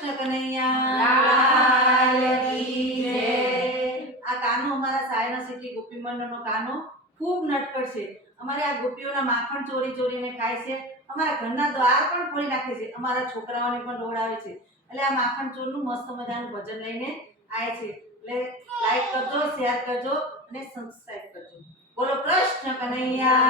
કૃષ્ણ કનૈયા. આ કાનો અમારા સાયના સિટી ગોપી મંડળનો કાનો ખૂબ નટકટ છે. અમારે આ ગોપીઓના માખણ ચોરી ચોરીને ખાય છે. અમારા ઘરના દ્વાર પણ ખોલી નાખે છે. અમારા છોકરાઓને પણ દોડાવે છે. એટલે આ માખણ ચોરનું મસ્ત મજાનું ભજન લઈને આવે છે. એટલે લાઈક કરજો શેર કરજો અને સબસ્ક્રાઈબ કરજો. બોલો કૃષ્ણ કનૈયા.